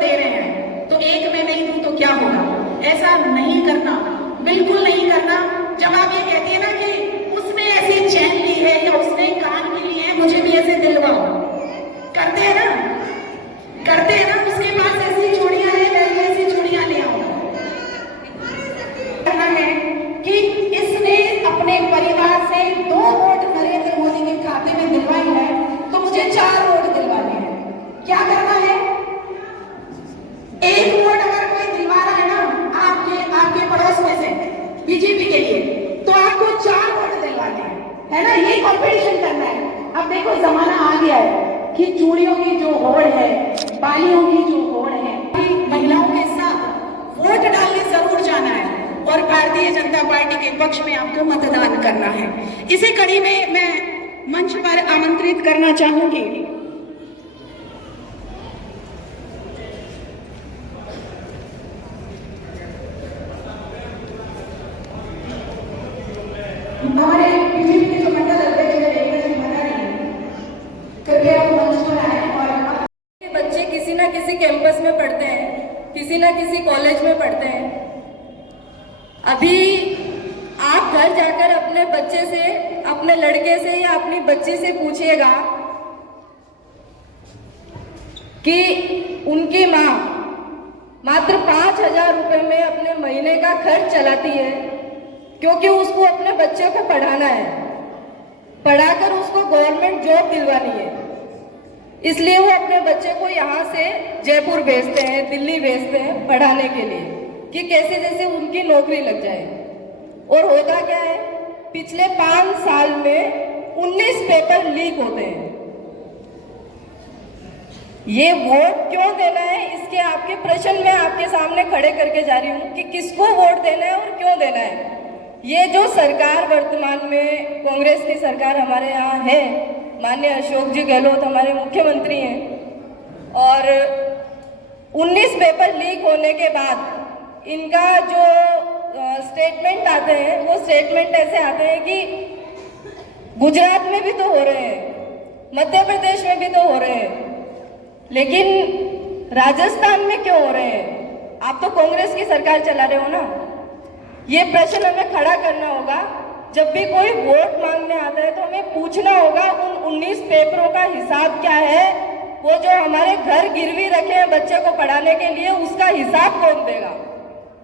दे रहे हैं तो एक में नहीं दूं तो क्या होगा। ऐसा नहीं करना, बिल्कुल नहीं करना। जब आप ये कहती है ना कि उसने ऐसी चैन ली है या उसने कान के लिए है, मुझे भी ऐसे दिलवाओ, करते हैं ना, करते हैं ना। उसके पास ऐसी चूड़ियां है, मैं भी ऐसी चूड़ियां ले आऊंगा। कहना है कि इसने अपने परिवार से 2 वोट नरेंद्र मोदी के खाते में दिलवाई है तो मुझे 4 वोट दिलवाने हैं। क्या करना है? 1 वोट अगर कोई दिलवा रहा है ना आपके पड़ोस में से बीजेपी के लिए, तो आपको 4 वोट दिलवाने हैं, है ना। ये कॉम्पिटिशन करना है। अब देखो जमाना आ गया है कि चूड़ियों की जो होड़ है, बालियों की जो होड़ है, महिलाओं के साथ वोट डालने जरूर जाना है और भारतीय जनता पार्टी के पक्ष में आपको मतदान करना है। इसी कड़ी में मैं मंच पर आमंत्रित करना चाहूंगी हमारे बीजेपी के जो मंडल अध्यक्ष कृपया मंच पर आए। और बच्चे किसी ना किसी कैंपस में पढ़ते हैं, किसी ना किसी कॉलेज में पढ़ते हैं। अभी आप घर जाकर अपने बच्चे से, अपने लड़के से या अपनी बच्ची से पूछिएगा कि उनकी माँ मात्र 5,000 रुपए में अपने महीने का खर्च चलाती है, क्योंकि उसको अपने बच्चे को पढ़ाना है, पढ़ाकर उसको गवर्नमेंट जॉब दिलवानी है। इसलिए वो अपने बच्चे को यहाँ से जयपुर भेजते हैं, दिल्ली भेजते हैं पढ़ाने के लिए कि कैसे जैसे उनकी नौकरी लग जाए। और होता क्या है, पिछले 5 साल में 19 पेपर लीक होते हैं। ये वोट क्यों देना है, इसके आपके प्रश्न मैं आपके सामने खड़े करके जा रही हूँ कि किसको वोट देना है और क्यों देना है। ये जो सरकार वर्तमान में कांग्रेस की सरकार हमारे यहाँ है, माननीय अशोक जी गहलोत हमारे मुख्यमंत्री हैं, और 19 पेपर लीक होने के बाद इनका जो स्टेटमेंट आते हैं, वो स्टेटमेंट ऐसे आते हैं कि गुजरात में भी तो हो रहे हैं, मध्य प्रदेश में भी तो हो रहे हैं, लेकिन राजस्थान में क्यों हो रहे हैं? आप तो कांग्रेस की सरकार चला रहे हो ना। ये प्रश्न हमें खड़ा करना होगा। जब भी कोई वोट मांगने आता है तो हमें पूछना होगा उन 19 पेपरों का हिसाब क्या है। वो जो हमारे घर गिरवी रखे हैं बच्चे को पढ़ाने के लिए, उसका हिसाब कौन देगा?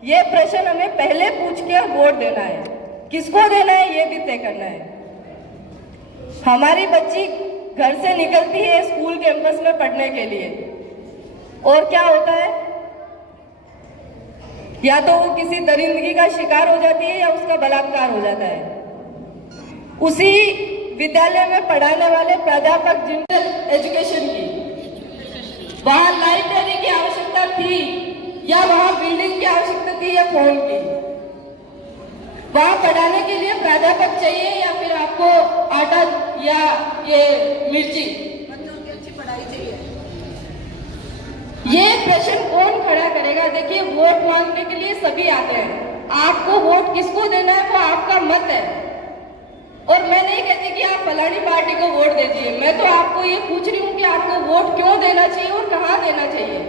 ये प्रश्न हमें पहले पूछ के वोट देना है। किसको देना है ये भी तय करना है। हमारी बच्ची घर से निकलती है स्कूल कैंपस में पढ़ने के लिए, और क्या होता है, या तो वो किसी दरिंदगी का शिकार हो जाती है या उसका बलात्कार हो जाता है। उसी विद्यालय में पढ़ाने वाले प्राध्यापक जनरल एजुकेशन की, वहां लाइब्रेरी की आवश्यकता थी या वहां बिल्डिंग की आवश्यकता थी या फोन की? वहां पढ़ाने के लिए प्राध्यापक चाहिए या फिर आपको आटा या ये मिर्ची, बच्चों की अच्छी पढ़ाई चाहिए? ये प्रश्न कौन खड़ा करेगा? देखिए, वोट मांगने के लिए सभी आते हैं। आपको वोट किसको देना है वो आपका मत है, और मैं नहीं कहती कि आप फलानी पार्टी को वोट दीजिए। मैं तो आपको ये पूछ रही हूँ कि आपको वोट क्यों देना चाहिए और कहाँ देना चाहिए,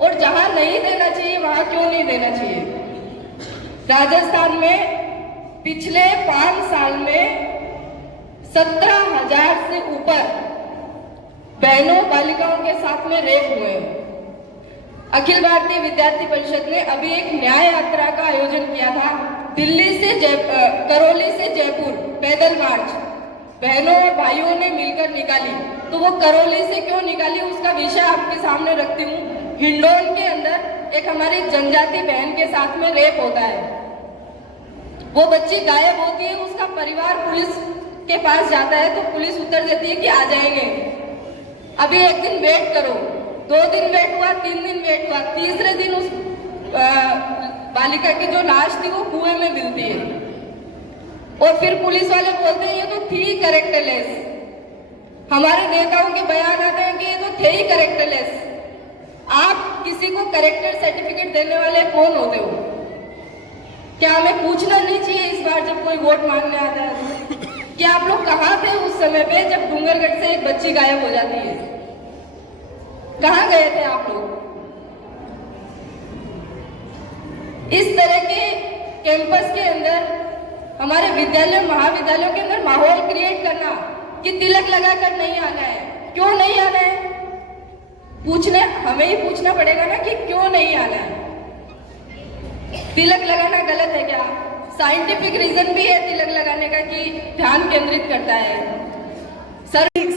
और जहां नहीं देना चाहिए वहां क्यों नहीं देना चाहिए। राजस्थान में पिछले 5 साल में 17,000 से ऊपर बहनों बालिकाओं के साथ में रेप हुए हैं। अखिल भारतीय विद्यार्थी परिषद ने अभी एक न्याय यात्रा का आयोजन किया था, दिल्ली से करौली से जयपुर पैदल मार्च बहनों और भाइयों ने मिलकर निकाली। तो वो करौली से क्यों निकाली उसका विषय आपके सामने रखती हूँ। हिंडौन के अंदर एक हमारी जनजाति बहन के साथ में रेप होता है, वो बच्ची गायब होती है, उसका परिवार पुलिस के पास जाता है तो पुलिस उत्तर देती है कि आ जाएंगे, अभी 1 दिन वेट करो। 2 दिन वेट हुआ, 3 दिन वेट हुआ, तीसरे दिन उस बालिका की जो लाश थी वो कुएं में मिलती है, और फिर पुलिस वाले बोलते हैं ये तो थी कैरेक्टरलेस। हमारे नेताओं के बयान आते हैं कि ये तो थे ही कैरेक्टरलेस। आप किसी को कैरेक्टर सर्टिफिकेट देने वाले कौन होते हो? क्या हमें पूछना नहीं चाहिए इस बार जब कोई वोट मांगने आता है कि आप लोग कहाँ थे उस समय पे जब डूंगरगढ़ से एक बच्ची गायब हो जाती है? कहाँ गए थे आप लोग? इस तरह के कैंपस के अंदर, हमारे विद्यालय महाविद्यालयों के अंदर माहौल क्रिएट करना कि तिलक लगाकर नहीं आना है। क्यों नहीं आना है? हमें ही पूछना पड़ेगा ना कि क्यों नहीं आना है। तिलक लगाना गलत है क्या? साइंटिफिक रीजन भी है तिलक लगाने का कि ध्यान केंद्रित करता है।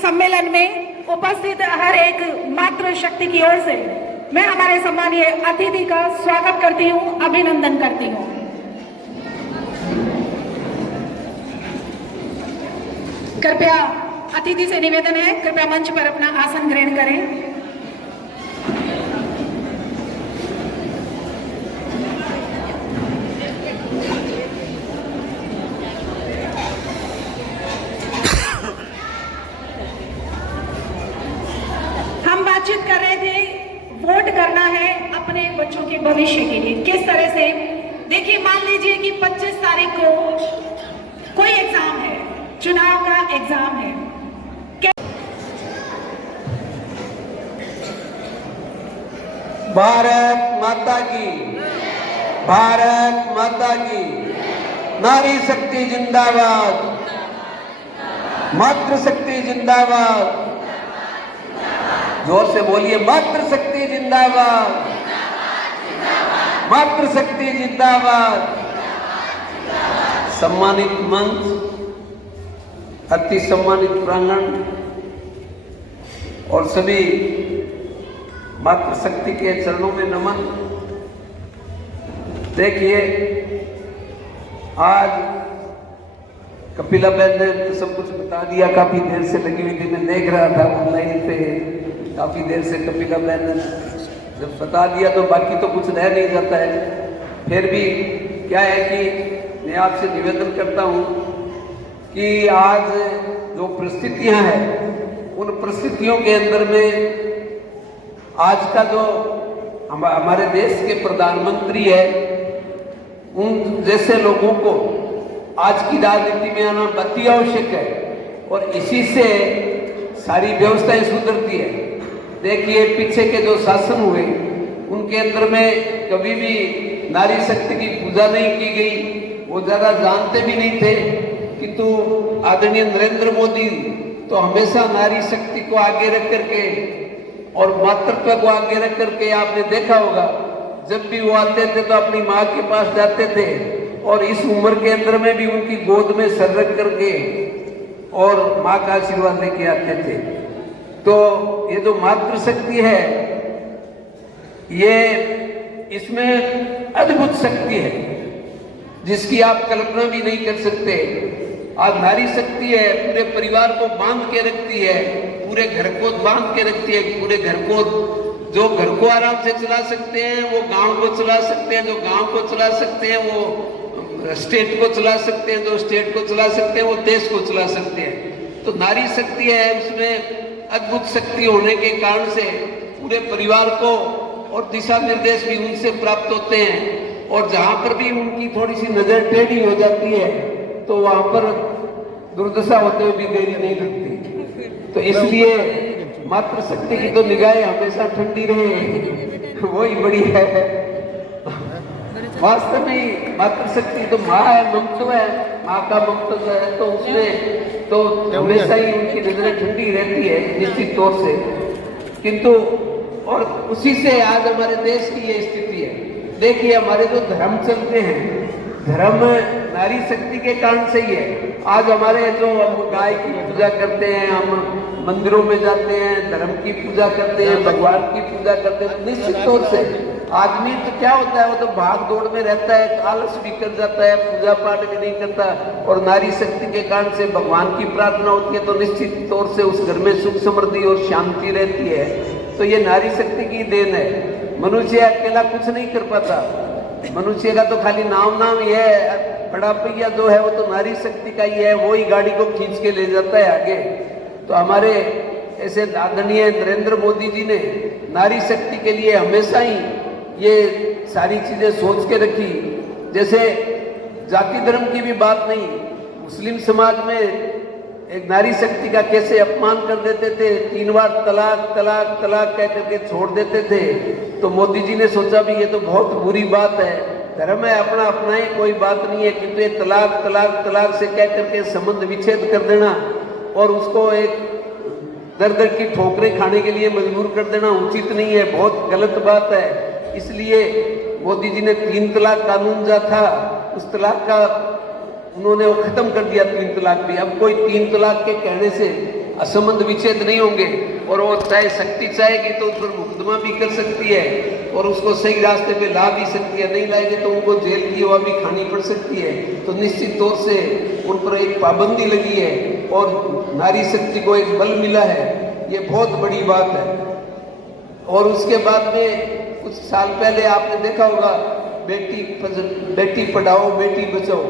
सम्मेलन में उपस्थित हर एक मातृशक्ति की ओर से मैं हमारे सम्मानीय अतिथि का स्वागत करती हूँ, अभिनंदन करती हूँ। कृपया अतिथि से निवेदन है, कृपया मंच पर अपना आसन ग्रहण करें। हम बातचीत कर रहे थे, वोट करना है अपने बच्चों के भविष्य के लिए। किस तरह से? देखिए, मान लीजिए कि 25 तारीख को कोई एग्जाम है, चुनाव का एग्जाम है। भारत माता की, भारत माता की, नारी शक्ति जिंदाबाद, मातृ शक्ति जिंदाबाद, जोर से बोलिए, मातृ शक्ति जिंदाबाद, मातृ शक्ति जिंदाबाद। सम्मानित मंच, अति सम्मानित प्रांगण और सभी मातृशक्ति के चरणों में नमन। देखिए, आज कपिला बहन ने तो सब कुछ बता दिया, काफी देर से लगी हुई थी, मैं देख रहा था ऑनलाइन पे, काफी देर से कपिला बहन ने जब बता दिया तो बाकी तो कुछ रह नहीं जाता है। फिर भी क्या है कि मैं आपसे निवेदन करता हूँ कि आज जो परिस्थितियां हैं, उन परिस्थितियों के अंदर में आज का जो हमारे देश के प्रधानमंत्री है, उन जैसे लोगों को आज की राजनीति में आना अति आवश्यक है और इसी से सारी व्यवस्थाएं सुधरती है। देखिए, पीछे के जो शासन हुए उनके अंदर में कभी भी नारी शक्ति की पूजा नहीं की गई। वो ज़्यादा जानते भी नहीं थे कि तो आदरणीय नरेंद्र मोदी तो हमेशा नारी शक्ति को आगे रख करके और मातृत्व को आगे रख करके, आपने देखा होगा जब भी वो आते थे तो अपनी माँ के पास जाते थे और इस उम्र के अंदर में भी उनकी गोद में सर रख करके और माँ का आशीर्वाद लेके आते थे। तो ये जो मातृशक्ति है, ये इसमें अद्भुत शक्ति है जिसकी आप कल्पना भी नहीं कर सकते। आज नारी शक्ति है, पूरे परिवार को बांध के रखती है, पूरे घर को बांध के रखती है, पूरे घर को, जो घर को आराम से चला सकते हैं वो गांव को चला सकते हैं, जो गांव को चला सकते हैं वो स्टेट को चला सकते हैं, जो स्टेट को चला सकते हैं वो देश को चला सकते हैं। तो नारी शक्ति है, उसमें अद्भुत शक्ति होने के कारण से पूरे परिवार को और दिशा निर्देश भी उनसे प्राप्त होते हैं। और जहां पर भी उनकी थोड़ी सी नजर टेढ़ी हो जाती है तो वहां पर दुर्दशा होते हुए भी देरी नहीं लगती। तो इसलिए मातृशक्ति की तो निगाहें हमेशा ठंडी रहे, वही बड़ी है। वास्तव में मातृशक्ति तो माँ है, ममत्व है, माँ का ममत्व है, तो उसमें तो हमेशा ही उनकी नजरें ठंडी रहती है निश्चित तौर से। किंतु और उसी से आज हमारे देश की ये स्थिति है। देखिए, हमारे जो धर्म चलते हैं, धर्म नारी शक्ति के कारण से ही है। आज हमारे जो हम गाय की पूजा करते हैं, हम मंदिरों में जाते हैं, धर्म की पूजा करते हैं, भगवान की पूजा करते हैं, निश्चित तौर से आदमी तो क्या होता है, वो तो भाग दौड़ में रहता है, आलस भी कर जाता है, पूजा पाठ भी नहीं करता। और नारी शक्ति के कारण से भगवान की प्रार्थना होती है तो निश्चित तौर से उस घर में सुख समृद्धि और शांति रहती है। तो ये नारी शक्ति की देन है। मनुष्य अकेला कुछ नहीं कर पाता, मनुष्य का तो खाली नाम ही है, बड़ा पहिया जो है वो तो नारी शक्ति का ही है, वो ही गाड़ी को खींच के ले जाता है आगे। तो हमारे ऐसे आदरणीय नरेंद्र मोदी जी ने नारी शक्ति के लिए हमेशा ही ये सारी चीजें सोच के रखी। जैसे जाति धर्म की भी बात नहीं, मुस्लिम समाज में एक नारी शक्ति का कैसे अपमान कर देते थे, 3 बार तलाक कह करके छोड़ देते थे। तो मोदी जी ने सोचा भी ये तो बहुत बुरी बात है, धर्म है अपना अपना ही, कोई बात नहीं है। किंतु ये तलाक तलाक तलाक से कह करके संबंध विच्छेद कर देना और उसको एक दर दर की ठोकरें खाने के लिए मजबूर कर देना उचित नहीं है, बहुत गलत बात है। इसलिए मोदी जी ने 3 तलाक कानून जो था उस तलाक का उन्होंने वो खत्म कर दिया, 3 तलाक भी। अब कोई 3 तलाक के कहने से असंबंध विच्छेद नहीं होंगे और वो चाहे शक्ति चाहेगी तो उस पर मुकदमा भी कर सकती है और उसको सही रास्ते पे ला भी सकती है, नहीं लाएंगे तो उनको जेल की हवा भी खानी पड़ सकती है। तो निश्चित तौर से उन पर एक पाबंदी लगी है और नारी शक्ति को एक बल मिला है, ये बहुत बड़ी बात है। और उसके बाद में कुछ साल पहले आपने देखा होगा बेटी पढ़ाओ बेटी बचाओ,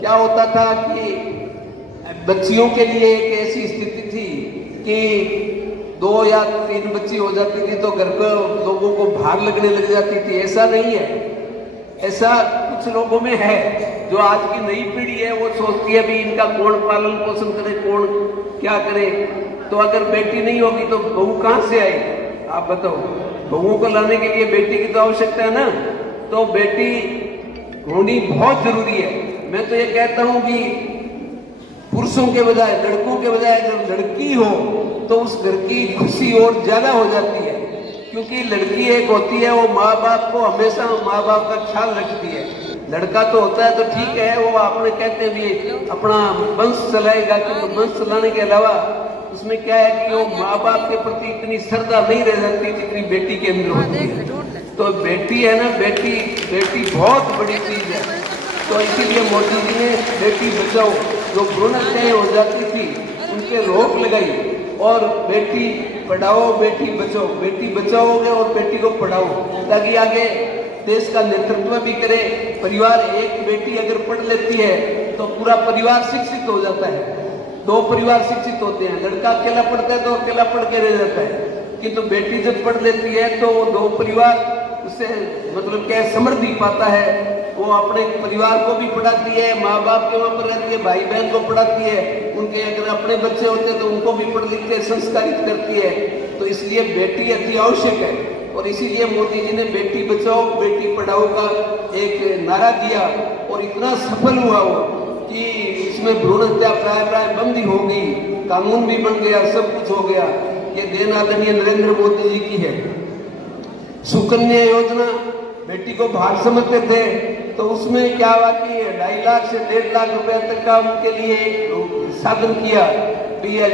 क्या होता था कि बच्चियों के लिए एक ऐसी स्थिति थी कि 2 या 3 बच्ची हो जाती थी तो घर पर लोगों को भाग लगने लग जाती थी। ऐसा नहीं है, ऐसा कुछ लोगों में है। जो आज की नई पीढ़ी है वो सोचती है भी इनका कौन पालन पोषण करे, कौन क्या करे। तो अगर बेटी नहीं होगी तो बहू कहाँ से आएगी, आप बताओ। बहुओं को लाने के लिए बेटी की तो आवश्यकता है ना, तो बेटी होनी बहुत जरूरी है। मैं तो ये कहता हूं कि पुरुषों के बजाय लड़कों के बजाय अगर लड़की हो तो उस घर की खुशी और ज्यादा हो जाती है, क्योंकि लड़की एक होती है वो माँ बाप को हमेशा माँ बाप का ख्याल रखती है। लड़का तो होता है तो ठीक है, वो आपने कहते हैं भी अपना वंश चलाएगा, कि वंश चलाने के अलावा उसमें क्या है कि वो माँ बाप के प्रति इतनी श्रद्धा नहीं रह जाती जितनी बेटी के अंदर होती है। तो बेटी है ना, बेटी बहुत बड़ी चीज है। तो इसीलिए मोदी जी ने बेटी बचाओ, जो भ्रूण हत्याएं हो जाती थी उनके रोक लगाई और बेटी पढ़ाओ बेटी बचाओ, बेटी बचाओगे और बेटी को पढ़ाओ ताकि आगे देश का नेतृत्व भी करे। परिवार एक बेटी अगर पढ़ लेती है तो पूरा परिवार शिक्षित हो जाता है। 2 परिवार शिक्षित होते हैं, लड़का अकेला पढ़ता है तो अकेला पढ़ के रह जाता है, किंतु बेटी जब पढ़ लेती है तो 2 परिवार उससे मतलब क्या समृद्धि पाता है। वो अपने परिवार को भी पढ़ाती है, माँ बाप के वहाँ पर रहती है, भाई बहन को पढ़ाती है, उनके अगर अपने बच्चे होते हैं तो उनको भी पढ़ लिख के संस्कारित करती है। तो इसलिए बेटी अति आवश्यक है और इसीलिए मोदी जी ने बेटी बचाओ बेटी पढ़ाओ का एक नारा दिया और इतना सफल हुआ वो कि इसमें भ्रूण हत्या प्राय बंद ही हो गई, कानून भी बन गया, सब कुछ हो गया। ये देन आदरणीय नरेंद्र मोदी जी की है। सुकन्या योजना बेटी को भार समझते थे तो उसमें क्या हुआ कि 2.5 लाख से 1.5 लाख रुपए तक का उनके लिए साधन किया।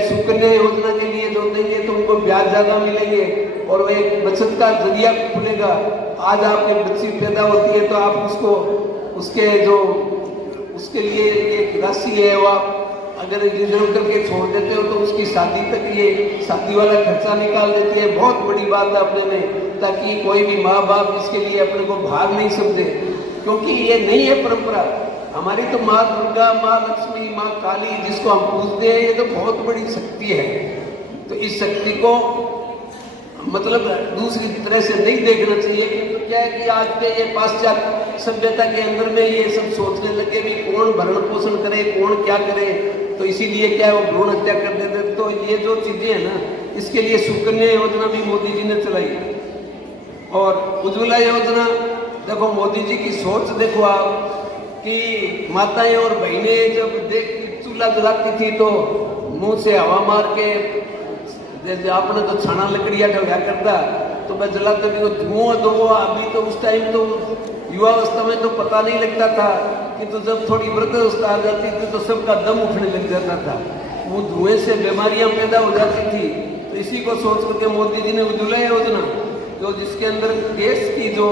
सुकन्या योजना के लिए जो देंगे तो उनको ब्याज ज्यादा मिलेंगे और वो एक बचत का जरिया खुलेगा। आज आपकी बच्ची पैदा होती है तो आप उसको उसके लिए एक राशि है वो आप अगर रिजर्व करके छोड़ देते हो तो उसकी शादी तक ये शादी वाला खर्चा निकाल देती है। बहुत बड़ी बात है अपने में, ताकि कोई भी माँ बाप इसके लिए अपने को भार नहीं समझे, क्योंकि ये नहीं है परंपरा हमारी। तो माँ दुर्गा, माँ लक्ष्मी, माँ काली जिसको हम पूजते हैं ये तो बहुत बड़ी शक्ति है। तो इस शक्ति को मतलब दूसरी तरह से नहीं देखना चाहिए। क्या है कि आज के ये पाश्चात्य सभ्यता के अंदर में ये सब सोचने लगे भी कौन भरण पोषण करे, कौन क्या करे, तो इसीलिए क्या है वो भ्रूण हत्या कर देते। तो ये जो चीजें है ना, इसके लिए सुकन्या योजना भी मोदी जी ने चलाई और उज्ज्वला योजना। देखो मोदी जी की सोच देखो आप कि माताएं और बहनें जब चूल्हा जलाती थी तो मुंह से हवा मार के, जैसे आपने तो छाना लकड़ियाँ ढलया करता तो मैं जलाते भी धुआं तो वो अभी तो उस टाइम तो युवावस्था में तो पता नहीं लगता था, किंतु जब थोड़ी वृद्धावस्था आ जाती थी तो सबका दम उठने लग जाता था, वो धुएं से बीमारियां पैदा हो जाती थी। तो इसी को सोच करके मोदी जी ने उज्ज्वला योजना जो जिसके अंदर गैस की जो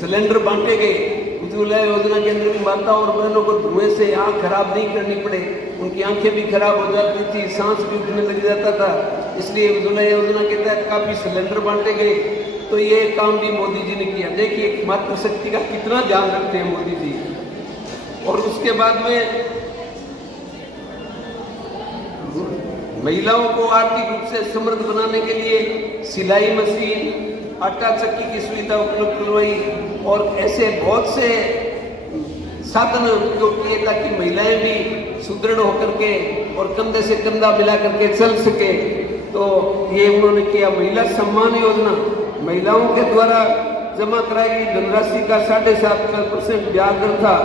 सिलेंडर बांटे गए, उज्ज्वला योजना के अंदर माताओं और बहनों को धुएं से आँख खराब नहीं करनी पड़े, उनकी आंखें भी खराब हो जाती थी, सांस भी उठने लग जाता था, इसलिए उज्ज्वला योजना के तहत काफी सिलेंडर बांटे गए। तो ये काम भी मोदी जी ने किया। देखिए मातृशक्ति का कितना ध्यान रखते हैं मोदी जी। और उसके बाद में महिलाओं को आर्थिक रूप से समृद्ध बनाने के लिए सिलाई मशीन, आटा चक्की की सुविधा उपलब्ध करवाई और ऐसे बहुत से साधन उपयोग किए ताकि महिलाएं भी सुदृढ़ होकर के और कंधे से कंधा मिला करके चल सके। तो ये उन्होंने किया। महिला सम्मान योजना, महिलाओं के द्वारा जमा कराई गई धनराशि का 7.5% ब्याज दर था।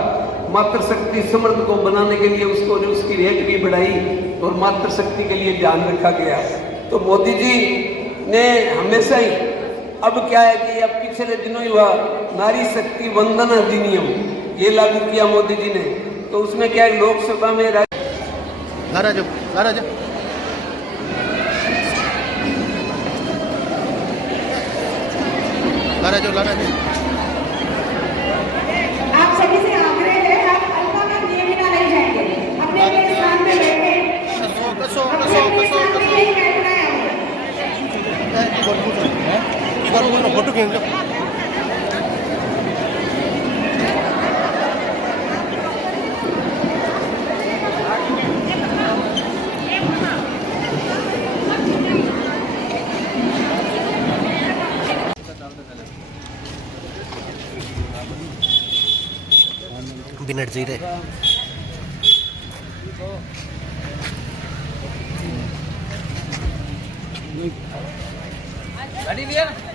मातृशक्ति समृद्ध को बनाने के लिए उसकी रेट भी बढ़ाई और मातृशक्ति के लिए ध्यान रखा गया। तो मोदी जी ने हमेशा ही, अब क्या है कि अब पिछले दिनों ही हुआ नारी शक्ति वंदन अधिनियम ये लागू किया मोदी जी ने। तो उसमें क्या है, लोकसभा में आप सभी से आग्रह है, आप अल्पा में दिए बिना नहीं जाएंगे। अपने अपने स्थान पे बैठे, अपने अपने स्थान पे यही बैठना है हमें। फोटो खींच लो। बिनट जी रे गाड़ी लिया ना।